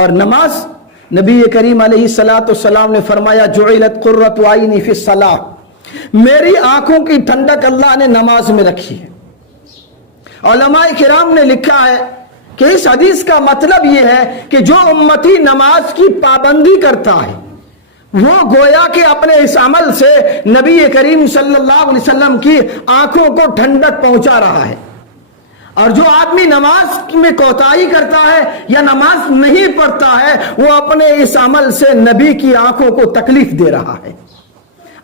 اور نماز نبی کریم علیہ السلام نے فرمایا جعلت قرۃ عینی فی الصلاۃ، میری آنکھوں کی ٹھنڈک اللہ نے نماز میں رکھی ہے۔ علماء کرام نے لکھا ہے کہ اس حدیث کا مطلب یہ ہے کہ جو امتی نماز کی پابندی کرتا ہے وہ گویا کہ اپنے اس عمل سے نبی کریم صلی اللہ علیہ وسلم کی آنکھوں کو ٹھنڈک پہنچا رہا ہے، اور جو آدمی نماز میں کوتاہی کرتا ہے یا نماز نہیں پڑھتا ہے وہ اپنے اس عمل سے نبی کی آنکھوں کو تکلیف دے رہا ہے۔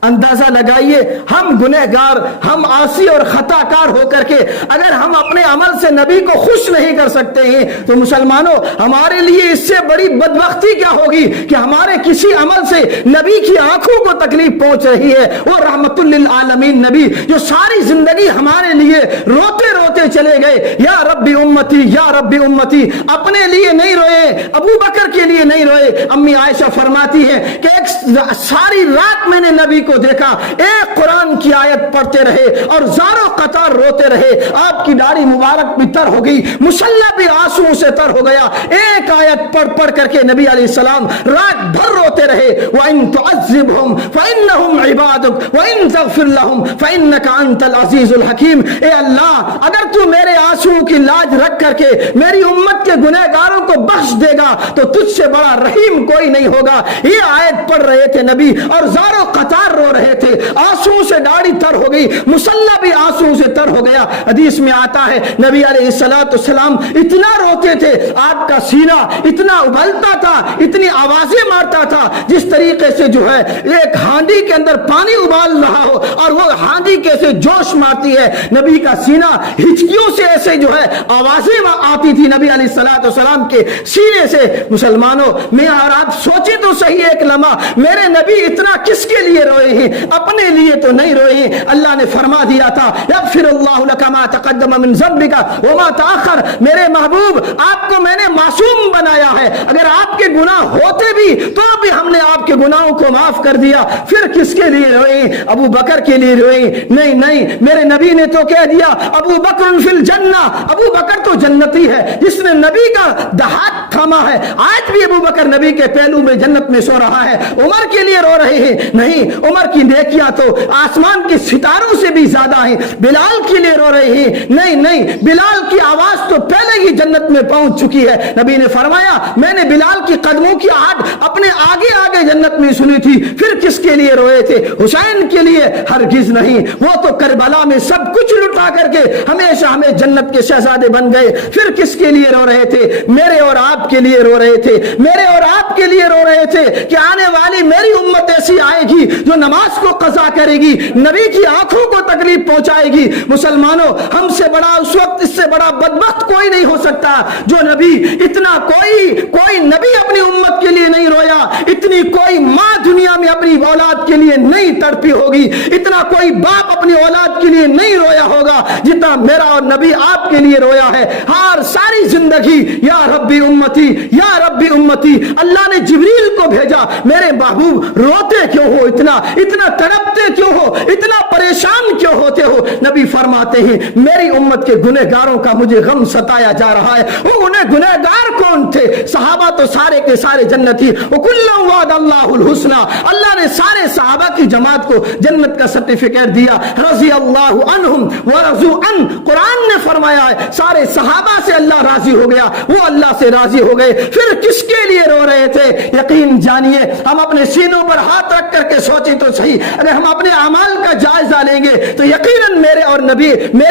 اندازہ لگائیے، ہم گنہگار، ہم عاصی اور خطا کار ہو کر کے اگر ہم اپنے عمل سے نبی کو خوش نہیں کر سکتے ہیں تو مسلمانوں ہمارے لیے اس سے بڑی بدبختی کیا ہوگی کہ ہمارے کسی عمل سے نبی کی آنکھوں کو تکلیف پہنچ رہی ہے۔ وہ رحمت للعالمین نبی جو ساری زندگی ہمارے لیے روتے روتے چلے گئے، یا ربی امتی یا ربی امتی، اپنے لیے نہیں روئے، ابو بکر کے لیے نہیں روئے۔ امی عائشہ فرماتی ہے کہ ایک ساری رات میں نے نبی کو دیکھا، ایک قرآن کی آیت پڑھتے رہے اور زاروں قطار روتے رہے، آپ کی داڑھی مبارک بھی تر ہو گئی، مصلی بھی آنسوؤں سے تر ہو گیا، ایک آیت پڑھ پڑھ کر کے نبی علیہ السلام رات بھر روتے رہے۔ وَإِن تُعَذِّبْهُمْ فَإِنَّهُمْ عِبَادُكَ وَإِن تَغْفِرْ لَهُمْ فَإِنَّكَ أَنْتَ الْعَزِيزُ الْحَكِيمُ۔ اے اللہ، اگر تو میرے آنسوؤں کی لاج رکھ کر کے میری امت کے گنہگاروں کو بخش دے گا تو تجھ سے بڑا رحیم کوئی نہیں ہوگا۔ یہ آیت پڑھ رہے تھے نبی اور زاروں قطار رو رہے تھے، آنسوؤں سے داڑھی تر ہو گئی، مصلی بھی آنسوؤں سے تر ہو گیا۔ حدیث میں آتا ہے نبی علیہ السلام اتنا روتے تھے، آپ کا سینہ اتنا ابلتا تھا، اتنی آوازیں مارتا تھا جس طریقے سے جو ہے ایک ہانڈی کے اندر پانی ابال رہا ہو اور وہ ہانڈی کیسے جوش مارتی ہے، نبی کا سینہ ہچکیوں سے ایسے جو ہے آوازیں آتی تھی نبی علیہ السلام کے سینے سے۔ مسلمانوں، میں اور آپ سوچیں تو صحیح ایک لمحہ، میرے نبی اتنا کس کے لیے روئے ہیں؟ اپنے لیے تو نہیں روئے ہیں۔ اللہ نے فرما دیا تھا یغفر اللہ لک ما تقدم من ذنبک وما تاخر، میرے محبوب آپ کو میں نے معصوم بنایا ہے، اگر آپ کے گناہ ہوتے بھی تو بھی ہم نے آپ کے گناہوں کو معاف کر دیا۔ پھر کس کے لیے روئے؟ ابو بکر کے لیے روئے؟ نہیں نہیں، میرے نبی نے تو کہہ دیا ابو بکر فی الجنہ، ابو بکر تو جنتی ہے جس نے نبی کا ہاتھ تھاما ہے، آج بھی ابو بکر نبی کے پہلو میں جنت میں سو رہا ہے۔ عمر کے لیے رو رہے ہیں؟ نہیں، عمر کی نیکیاں تو آسمان کے ستاروں سے بھی زیادہ ہیں۔ بلال کے لیے رو رہے ہیں؟ نہیں نہیں، بلال کی آواز تو پہلے ہی جنت میں پہنچ چکی ہے۔ نبی نے فرمایا میں نے بلال کی قدموں کی آہٹ اپنے آگے آگے جنت میں سنی تھی۔ پھر کس کے لیے روئے تھے؟ حسین کے لیے؟ ہرگز نہیں، وہ تو کربلا میں سب کچھ لٹا کر کے ہمیشہ ہمیں جنت کے شہزادے بن گئے۔ پھر کس کے لیے رو رہے تھے؟ میرے اور آپ کے لیے رو رہے تھے، میرے اور آپ کے لیے رو رہے تھے کہ آنے والی میری امت ایسی آئے گی جو نماز کو قضا کرے گی، نبی کی آنکھوں کو تکلیف پہنچائے گی۔ مسلمانوں، ہم سے بڑا اس وقت اس سے بڑا بدبخت کوئی نہیں ہو سکتا جو نبی اتنا کوئی نبی اپنی امت کے لیے نہیں رویا، اتنی کوئی ماں دنیا میں اپنی اولاد کے لیے نہیں تڑپی ہوگی، اتنا کوئی باپ اپنی اولاد کے لیے نہیں رویا ہوگا جتنا میرا اور نبی آپ کے لیے رویا ہے۔ ہر ساری زندگی یا ربی امتی یا ربی امتی، اللہ نے جبریل کو بھیجا، میرے محبوب روتے کیوں ہو، اتنا تڑپتے کیوں ہو، اتنا پریشان کیوں ہوتے ہو؟ نبی فرماتے ہیں میری امت کے گنہگاروں کا مجھے غم ستایا جا رہا ہے۔ وہ گنہگار کون تھے؟ صحابہ تو سارے کے سارے جنتی، وَكُلًّا وَعَدَ اللَّهُ الْحُسْنَى، اللہ نے سارے صحابہ کی جماعت کو جنت کا سرٹیفکیٹ دیا۔ رضی اللہ عنہم ورضوا عنہ، قرآن نے فرمایا ہے سارے صحابہ سے اللہ راضی ہو گیا، وہ اللہ سے راضی ہو گئے۔ پھر کس کے لیے رو رہے تھے؟ یقین جانیے، ہم اپنے سینوں پر ہاتھ رکھ کر کے سوچیں تو صحیح، اگر ہم اپنے اعمال کا جائزہ لیں گے تو یقیناً میرے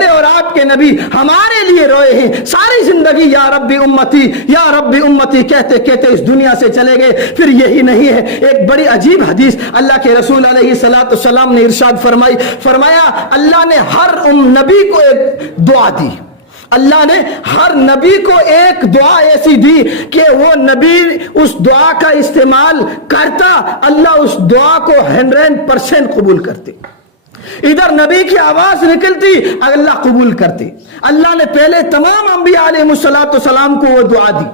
اور آپ کے نبی ہمارے لیے روئے ہیں۔ ساری زندگی یا ربی امتی یا ربی امتی کہتے کہتے اس دنیا سے چلے گئے۔ پھر یہی نہیں ہے، ایک بڑی عجیب حدیث اللہ کے رسول علیہ السلام نے ارشاد فرمایا اللہ نے ہر نبی کو ایک دعا دی، اللہ نے ہر نبی کو ایک دعا ایسی دی کہ وہ نبی اس دعا کا استعمال کرتا، اللہ اس دعا کو 100% قبول کرتے۔ ادھر نبی کی آواز نکلتی، اللہ قبول کرتے۔ اللہ نے پہلے تمام انبیاء علیہ السلام کو وہ دعا دی۔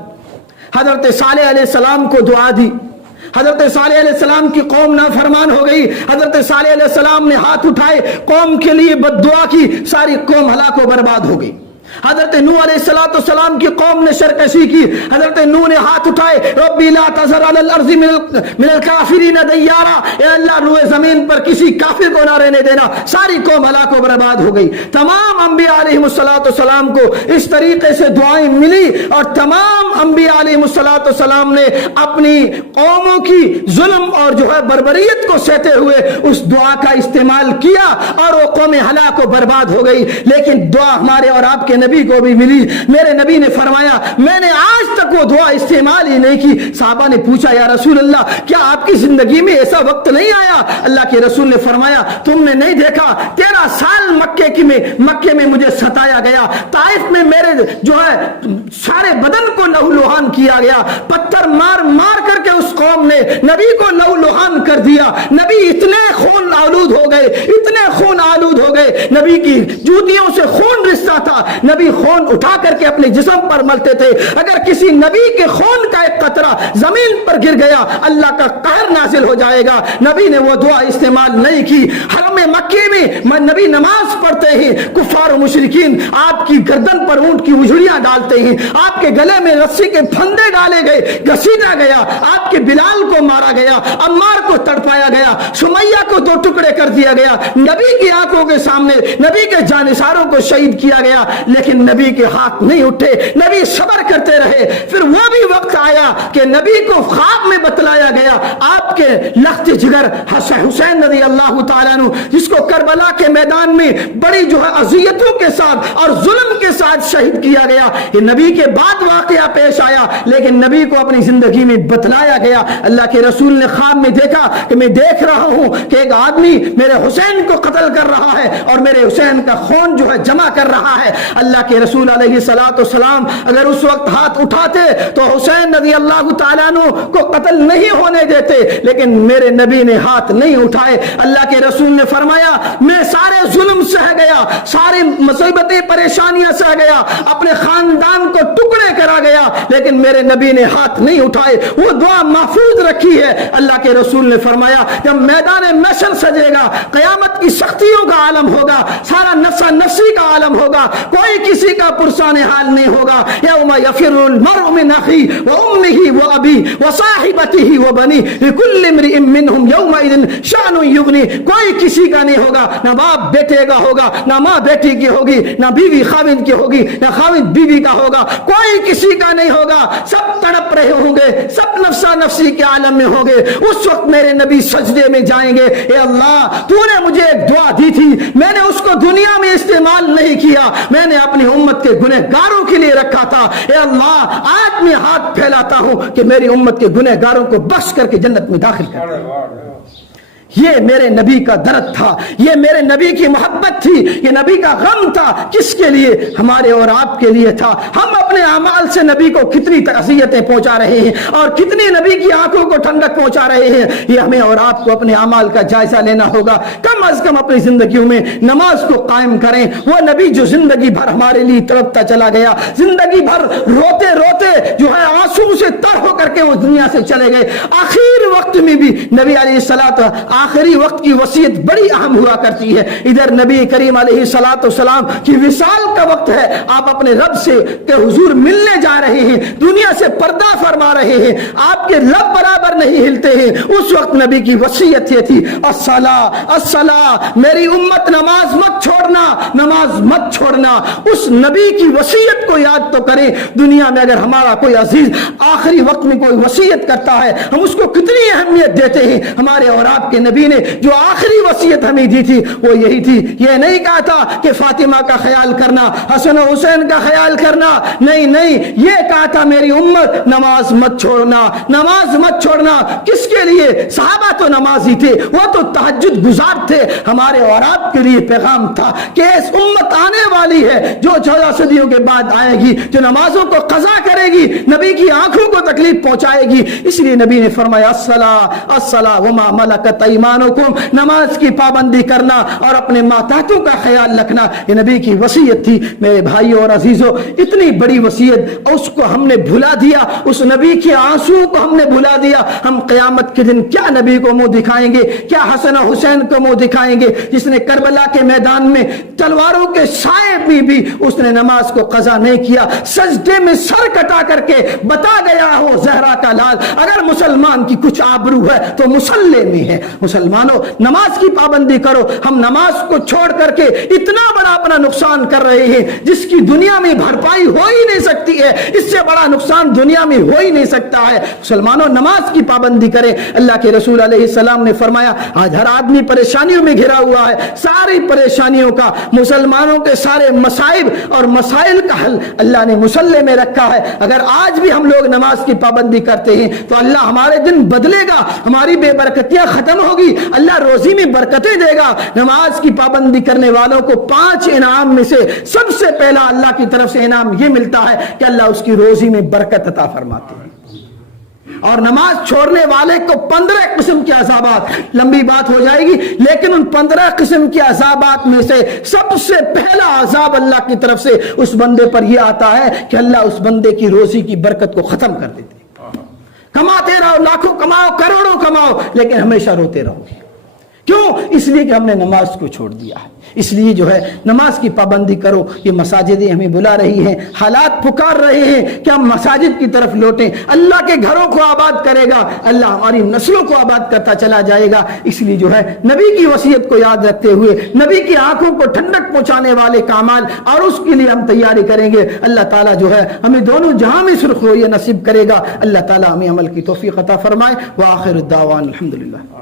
حضرت صالح علیہ السلام کو دعا دی، حضرت صالح علیہ السلام کی قوم نافرمان ہو گئی، حضرت صالح علیہ السلام نے ہاتھ اٹھائے، قوم کے لیے بد دعا کی، ساری قوم ہلاک و برباد ہو گئی۔ حضرت نوح علیہ السلام کی قوم نے سرکشی کی. حضرت نوح نے ہاتھ اٹھائے, ربی لا تذر علی الارض من الکافرین دیارا, اے اللہ روئے زمین پر کسی کافر کو نہ رہنے دینا. ساری قوم ہلاک و برباد ہو گئی. تمام انبیاء علیہ السلام کو اس طریقے سے دعائیں ملی, اور تمام انبیاء علیہ السلام نے اپنی قوموں کی ظلم اور جو ہے بربریت کو سہتے ہوئے اس دعا کا استعمال کیا, اور وہ قوم ہلاک و برباد ہو گئی. لیکن دعا ہمارے اور آپ کے نبی کو بھی ملی. میرے نبی نے فرمایا میں نے آج تک وہ دعا استعمال ہی نہیں کی. صحابہ نے پوچھا یا رسول اللہ کیا آپ کی زندگی میں ایسا وقت نہیں آیا؟ اللہ کے رسول نے فرمایا تم نے نہیں دیکھا 13 سال مکے میں مجھے ستایا گیا, طائف میں میرے جو ہے سارے بدن کو لہو لہان کیا گیا, پتھر مار مار کر کے اس قوم نے نبی کو لہو لہان کر دیا. نبی اتنے خون آلود ہو گئے, اتنے خون آلود ہو گئے, نبی کی جوتیوں سے خون رستا تھا. نبی خون اٹھا کر کے اپنے جسم پر ملتے تھے. اگر کسی نبی کے خون کا ایک قطرہ زمین پر گر گیا اللہ کا قہر نازل ہو جائے گا. نبی نے وہ دعا استعمال نہیں کی. حرم مکے میں نبی نماز پڑھتے ہیں, کفار و مشرکین آپ کی گردن پر اونٹ کی اجڑیاں ڈالتے ہیں, آپ کے گلے میں رسی کے پھندے ڈالے گئے, گھسیٹا گیا, آپ کے بلال کو مارا گیا, عمار کو تڑپایا گیا, سمیہ کو 2 ٹکڑے کر دیا گیا, نبی کی آنکھوں کے سامنے نبی کے جانثاروں کو شہید کیا گیا. لیکن نبی کے ہاتھ نہیں اٹھے, نبی صبر کرتے رہے. پھر وہ بھی وقت آیا کہ نبی کو خواب میں بتلایا گیا آپ کے لخت جگر حسین رضی اللہ تعالیٰ عنہ, جس کو کربلا کے میدان میں بڑی جو ہے اذیتوں کے ساتھ اور ظلم کے ساتھ شہید کیا گیا. یہ نبی کے بعد واقعہ پیش آیا, لیکن نبی کو اپنی زندگی میں بتلایا گیا. اللہ کے رسول نے خواب میں دیکھا کہ میں دیکھ رہا ہوں کہ ایک آدمی میرے حسین کو قتل کر رہا ہے اور میرے حسین کا خون جو ہے جمع کر رہا ہے. اللہ کے رسول علیہ السلام اگر اس وقت ہاتھ اٹھاتے تو حسین رضی اللہ تعالیٰ عنہ کو قتل نہیں ہونے دیتے, لیکن میرے نبی نے ہاتھ نہیں اٹھائے. اللہ کے رسول نے فرمایا میں سارے ظلم سہ گیا, ساری مصیبتیں پریشانیاں سہ گیا, اپنے خاندان کو ٹکڑے کرا گیا, لیکن میرے نبی نے ہاتھ نہیں اٹھائے. وہ دعا محفوظ رکھی ہے. اللہ کے رسول نے فرمایا جب میدان محشر سجے گا, قیامت کی سختیوں کا عالم ہوگا, سارا نفسا نفسی کا عالم ہوگا, کوئی کسی کا پرسان حال نہیں ہوگا. یوم یفر المرء من اخی و امہ و ابی و صاحبتہ و بنی لکل امرئ منہم یومئذ شأن یغنی. کوئی کسی کا نہیں ہوگا, نہ باپ بیٹے کا ہوگا, نہ ماں بیٹی کی ہوگی, نہ بیوی خاوند کی ہوگی, نہ خاوند بیوی کا ہوگا, کوئی کسی کا نہیں ہوگا. سب تڑپ رہے ہوں گے, سب نفسا نفسی کے عالم میں ہوں گے. اس وقت میرے نبی سجدے میں جائیں گے, اے اللہ تو نے مجھے ایک دعا دی تھی, میں نے اس کو دنیا میں استعمال نہیں کیا, میں نے اپنی امت کے گنہگاروں کے لیے رکھا تھا. اے اللہ آج میں ہاتھ پھیلاتا ہوں کہ میری امت کے گنہگاروں کو بخش کر کے جنت میں داخل کر. یہ میرے نبی کا درد تھا, یہ میرے نبی کی محبت تھی, یہ نبی کا غم تھا. کس کے لیے؟ ہمارے اور آپ کے لیے تھا. ہم اپنے اعمال سے نبی کو کتنی اذیتیں پہنچا رہے ہیں اور کتنی نبی کی آنکھوں کو ٹھنڈک پہنچا رہے ہیں. یہ ہمیں اور آپ کو اپنے اعمال کا جائزہ لینا ہوگا. کم از کم اپنی زندگیوں میں نماز کو قائم کریں. وہ نبی جو زندگی بھر ہمارے لیے تڑپتا چلا گیا, زندگی بھر روتے روتے جو ہے آنسو سے تر ہو کر کے وہ دنیا سے چلے گئے. آخر وقت میں بھی نبی علیہ الصلوۃ آخری وقت کی وصیت بڑی اہم ہوا کرتی ہے. ادھر نبی کریم علیہ السلام کی وصال کا وقت ہے, آپ اپنے رب سے کے حضور ملنے جا رہے ہیں, دنیا سے پردہ فرما رہے ہیں, آپ کے لب برابر نہیں ہلتے ہیں. اس وقت نبی کی وصیت یہ تھی الصلاۃ الصلاۃ, میری امت نماز مت چھوڑنا, نماز مت چھوڑنا. اس نبی کی وصیت کو یاد تو کریں. دنیا میں اگر ہمارا کوئی عزیز آخری وقت میں کوئی وصیت کرتا ہے ہم اس کو کتنی اہمیت دیتے ہیں. ہمارے اور آپ کے نبی نے جو آخری وصیت ہمیں دی تھی وہ یہی تھی. یہ نہیں کہا تھا کہ فاطمہ کا خیال کرنا, حسن و حسین کا خیال کرنا, نہیں نہیں, یہ کہا تھا میری امت نماز مت چھوڑنا, نماز مت چھوڑنا. کس کے لیے؟ صحابہ تو نمازی تھے, وہ تو تہجد گزار تھے. ہمارے اور آپ کے لیے پیغام تھا کہ اس امت آنے والی ہے جو 14 صدیوں کے بعد آئے گی, جو نمازوں کو قضا کرے گی, نبی کی آنکھوں کو تکلیف پہنچائے آئے گی. اس لیے نبی نے فرمایا الصلاۃ وما ملکت ایمانکم, نماز کی پابندی کرنا اور اپنے ماتحتوں کا خیال رکھنا, یہ نبی کی وصیت تھی. میرے بھائیوں اور عزیزوں, اتنی بڑی وصیت اس کو ہم نے بھلا دیا, اس نبی کے آنسو کو ہم نے بھلا دیا. ہم قیامت کے دن کیا نبی کو منہ دکھائیں گے, کیا حسن و حسین کو منہ دکھائیں گے, جس نے کربلا کے میدان میں تلواروں کے سائے میں بھی اس نے نماز کو قضا نہیں کیا, سجدے میں سر کٹا کر کے بتا گیا ہو زہرا کا لال, اگر مسلمان کی کچھ آبرو ہے تو مصلی میں ہے. مسلمانوں, نماز کی پابندی کرو. ہم نماز کو چھوڑ کر کے اتنا بڑا اپنا نقصان کر رہے ہیں جس کی دنیا میں بھرپائی ہو ہی نہیں سکتی ہے. اس سے بڑا نقصان دنیا میں ہو ہی نہیں سکتا ہے. مسلمانوں, نماز کی پابندی کریں. اللہ کے رسول علیہ السلام نے فرمایا, آج ہر آدمی پریشانیوں میں گھرا ہوا ہے. ساری پریشانیوں کا, مسلمانوں کے سارے مصائب اور مسائل کا حل اللہ نے مصلی میں رکھا ہے. اگر آج بھی ہم لوگ نماز کی پابندی کرتے ہیں تو اللہ ہمارے دن بدلے گا, ہماری بے برکتیاں ختم ہوگی, اللہ روزی میں برکتیں دے گا. نماز کی پابندی کرنے والوں کو 5 انعام میں سے سب سے پہلا اللہ کی طرف سے انعام یہ ملتا ہے کہ اللہ اس کی روزی میں برکت عطا فرماتے ہیں. اور نماز چھوڑنے والے کو 15 قسم کے عذابات, لمبی بات ہو جائے گی, لیکن ان 15 قسم کے عذابات میں سے سب سے پہلا عذاب اللہ کی طرف سے اس بندے پر یہ آتا ہے کہ اللہ اس بندے کی روزی کی برکت کو ختم کر دیتے. کماتے رہو, لاکھوں کماؤ, کروڑوں کماؤ, لیکن ہمیشہ روتے رہو گے. کیوں؟ اس لیے کہ ہم نے نماز کو چھوڑ دیا ہے. اس لیے جو ہے نماز کی پابندی کرو. یہ مساجدیں ہمیں بلا رہی ہیں, حالات پکار رہے ہیں کہ ہم مساجد کی طرف لوٹیں. اللہ کے گھروں کو آباد کرے گا, اللہ ہماری نسلوں کو آباد کرتا چلا جائے گا. اس لیے جو ہے نبی کی وصیت کو یاد رکھتے ہوئے نبی کی آنکھوں کو ٹھنڈک پہنچانے والے کامال, اور اس کے لیے ہم تیاری کریں گے. اللہ تعالیٰ جو ہے ہمیں دونوں جہاں میں سرخ رویہ نصیب کرے گا. اللہ تعالیٰ ہمیں عمل کی توفیق عطا فرمائے. وآخر الدعوان الحمدللہ.